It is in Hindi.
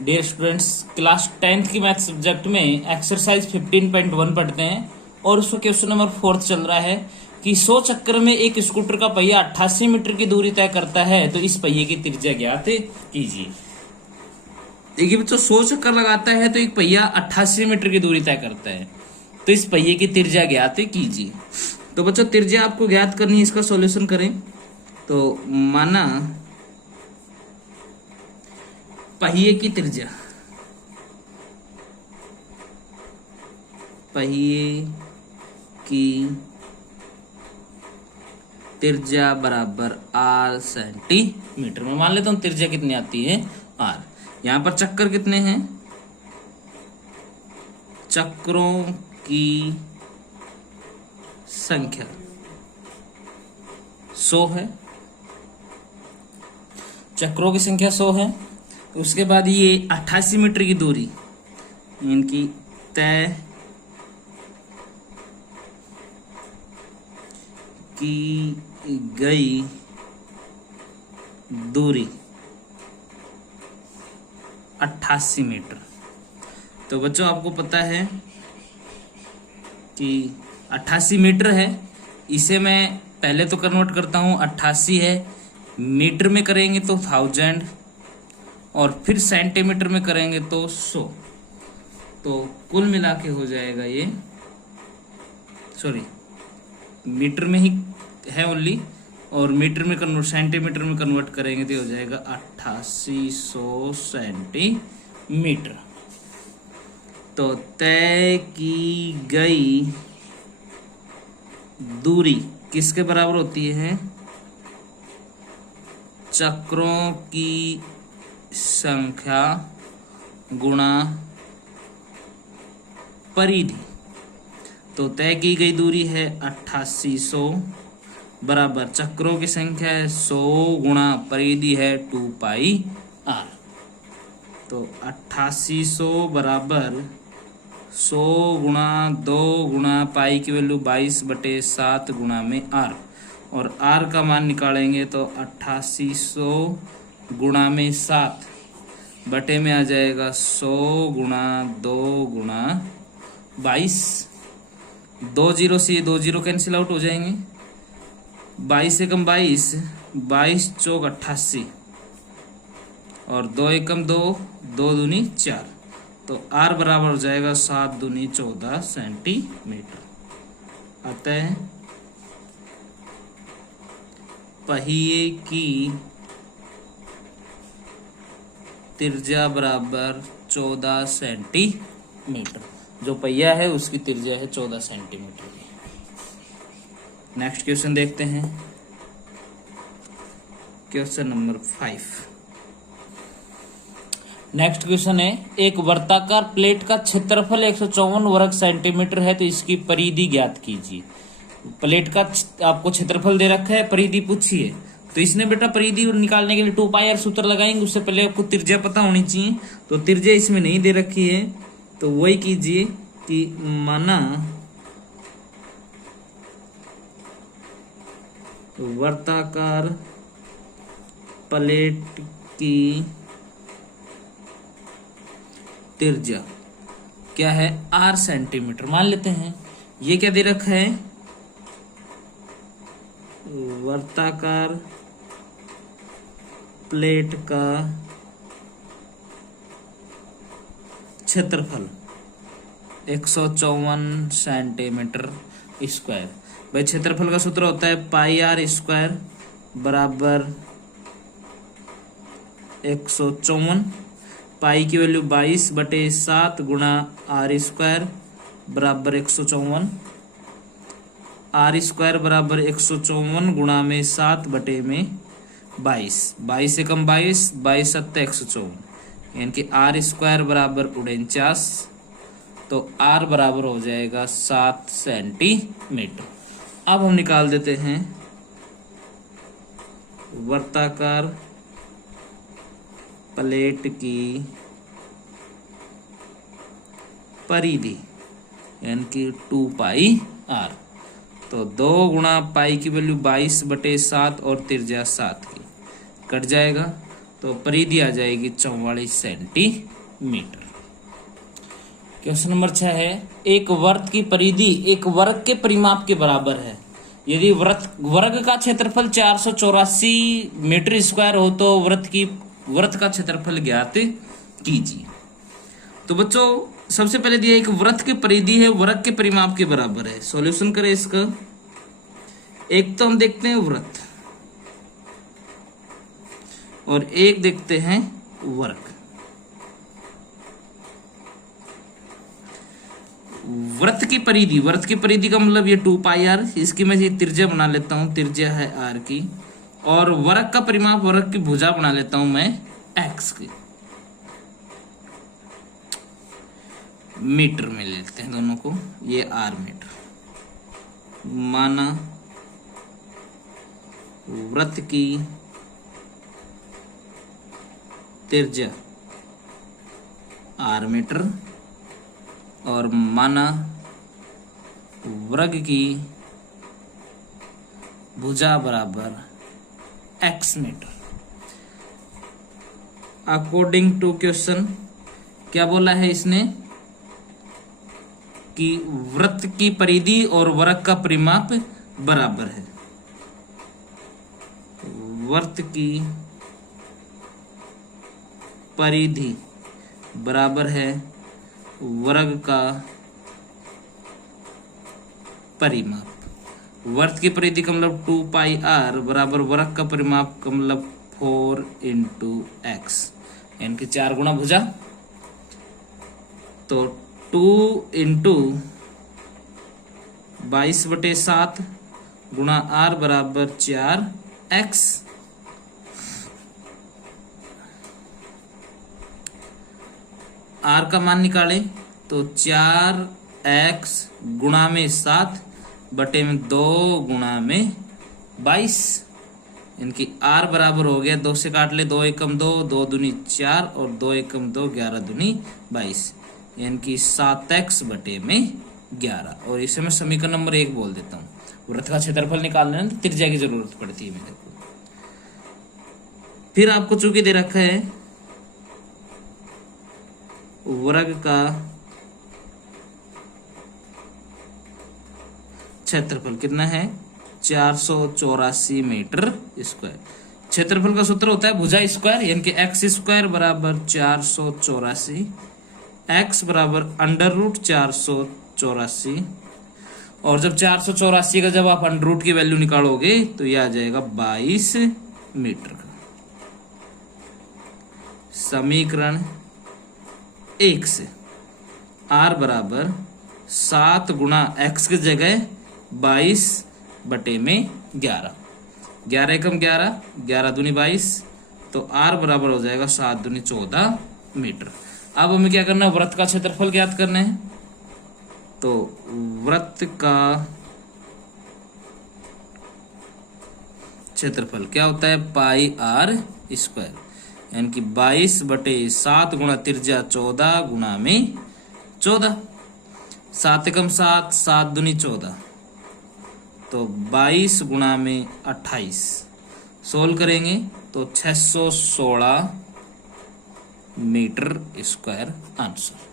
डियर स्टूडेंट्स, क्लास 10th की मैथ सब्जेक्ट में एक्सरसाइज 15.1 पढ़ते हैं और उसमें क्वेश्चन नंबर 4 चल रहा है कि 100 चक्कर में एक स्कूटर का पहिया 88 मीटर की दूरी तय करता है, तो इस पहिए की त्रिज्या ज्ञात कीजिए। देखिए बच्चों, 100 चक्कर लगाता है तो एक पहिया 88 मीटर की दूरी तय करता है, तो इस पहिए की त्रिज्या ज्ञात कीजिए। तो बच्चों, त्रिज्या आपको ज्ञात करनी है, इसका सॉल्यूशन करें। तो माना पहिए की त्रिज्या, पहिए की त्रिज्या बराबर आर सेंटीमीटर में। मान लेता हूं त्रिज्या कितनी आती है, आर। यहां पर चक्कर कितने हैं, चक्रों की संख्या 100 है, चक्रों की संख्या 100 है। उसके बाद ये 88 मीटर की दूरी, इनकी तय की गई दूरी 88 मीटर। तो बच्चों, आपको पता है कि 88 मीटर है, इसे मैं पहले तो कन्वर्ट करता हूं, 88 है, मीटर में करेंगे तो 1000 और फिर सेंटीमीटर में करेंगे तो 100। तो कुल मिला के हो जाएगा ये, सॉरी मीटर में ही है ओनली, और मीटर में कन्वर्ट, सेंटीमीटर में कन्वर्ट करेंगे तो हो जाएगा 8800 सेंटीमीटर। तो तय की गई दूरी किसके बराबर होती है, चक्रों की संख्या गुणा परिधि। तो तय की गई दूरी है 8800 बराबर चक्रों की संख्या है 100 गुणा परिधि है 2 पाई आर। तो 8800 बराबर 100 गुणा 2 गुणा पाई की वैल्यू 22/7 गुणा में आर, और आर का मान निकालेंगे तो 8800 गुणा में 7 बटे में आ जाएगा 100 गुणा 2 गुणा 22। 2 जीरो से 2 जीरो कैंसिल आउट हो जाएंगे, 22 से कम 22, 22 चौक 88 और 2 एकम 2, 2 दूनी 4। तो आर बराबर हो जाएगा 7 दूनी 14 सेंटीमीटर। अतः पहिए की त्रिज्या बराबर 14 सेंटीमीटर। जो पहिया है उसकी त्रिज्या है 14 सेंटीमीटर की। नेक्स्ट क्वेश्चन देखते हैं, क्वेश्चन नंबर 5। नेक्स्ट क्वेश्चन है, एक वर्ताकार प्लेट का क्षेत्रफल 154 वर्ग सेंटीमीटर है, तो इसकी परिधि ज्ञात कीजिए। प्लेट का आपको क्षेत्रफल दे रखा है, परिधि पूछिए। तो इसने बेटा परिधि निकालने के लिए 2 पाई आर सूत्र लगाएंगे, उससे पहले आपको त्रिज्या पता होनी चाहिए। तो त्रिज्या इसमें नहीं दे रखी है, तो वही कीजिए कि माना वर्ताकार प्लेट की त्रिज्या क्या है, आर सेंटीमीटर मान लेते हैं। ये क्या दे रखा है, वर्ताकार प्लेट का क्षेत्रफल 154 सेंटीमीटर स्क्वायर। भाई क्षेत्रफल का सूत्र होता है पाई आर स्क्वायर बराबर 154, पाई की वैल्यू 22/7 गुणा आर स्क्वायर बराबर 154, आर स्क्वायर बराबर 154 गुणा में 7 बटे में 22, 22 से कम 22, 22 सत्ते 154, यानी कि आर स्क्वायर बराबर 49। तो आर बराबर हो जाएगा 7 सेंटीमीटर। अब हम निकाल देते हैं वर्ताकार प्लेट की परिधि, यानी कि 2 पाई आर। तो 2 गुणा पाई की वैल्यू 22/7 और त्रिज्या 7 की कट जाएगा। तो परिधि आ जाएगी 44 सेंटीमीटर। क्वेश्चन नंबर 6 है, एक वर्ग की परिधि एक वर्ग के परिमाप के बराबर है। यदि वर्ग का क्षेत्रफल 484 मीटर स्क्वायर हो तो वृत्त का क्षेत्रफल ज्ञात कीजिए। तो बच्चों सबसे पहले दिया एक वृत्त की परिधि है वर्ग के परिमाप के बराबर है। सॉल्यूशन करें इसका। एक तो हम देखते हैं वृत्त और एक देखते हैं वर्ग। वृत्त की परिधि का मतलब ये 2 पाई आर, इसकी मैं ये त्रिज्या बना लेता हूं, त्रिज्या है आर की। और वर्ग का परिमाप वर्ग की भुजा बना लेता हूं मैं एक्स की। मीटर में लेते हैं दोनों को, ये आर मीटर। माना वृत्त की त्रिज्या आर मीटर और माना वर्ग की भुजा बराबर X metre. According to question क्या बोला है इसने कि वृत्त की परिधि और वर्ग का परिमाप बराबर है। वृत्त की परिधि बराबर है वर्ग का परिमाप। वर्ग की परिधि का मतलब 2 पाई आर बराबर वर्ग का परिमाप का मतलब 4 इंटू एक्स, यानी कि 4 गुना भुजा। तो 2 इंटू 22/7 गुणा आर बराबर 4x। आर का मान निकालें तो 4x गुणा में 7 बटे में 2 गुणा में 22, इनकी आर बराबर हो गया 2 से काट ले 2 एकम 2, 2 दूनी 4 और 2 एकम 2, 11 दूनी 22, यानी कि 7x बटे में 11। और इसे मैं समीकरण नंबर 1 बोल देता हूँ। वृत्त का क्षेत्रफल निकालने में त्रिज्या की जरूरत पड़ती है मेरे को। फिर आपको चूंकि दे रखा है वर्ग का क्षेत्रफल कितना है 484 मीटर स्क्वायर। क्षेत्रफल का सूत्र होता है भुजा स्क्वायर, यानी कि एक्स स्क्वायर बराबर 484, एक्स बराबर अंडर रूट 484। और जब 484 का जब आप अंडर रूट की वैल्यू निकालोगे तो यह आ जाएगा 22 मीटर का। समीकरण 1 से आर बराबर 7 गुणा एक्स की जगह 22 बटे में 11, 11 एकम 11, 11 दूनी 22, तो आर बराबर हो जाएगा 7 दूनी 14 मीटर। अब हमें क्या करना है, वृत्त का क्षेत्रफल ज्ञात करना है। तो वृत्त का क्षेत्रफल क्या होता है पाई आर स्क्वायर, यानी कि 22/7 गुणा त्रिज्या 14 गुणा में 14, 7 एकम 7, 7 दूनी 14, तो 22 गुणा में 28। सोल्व करेंगे तो 616 मीटर स्क्वायर आंसर।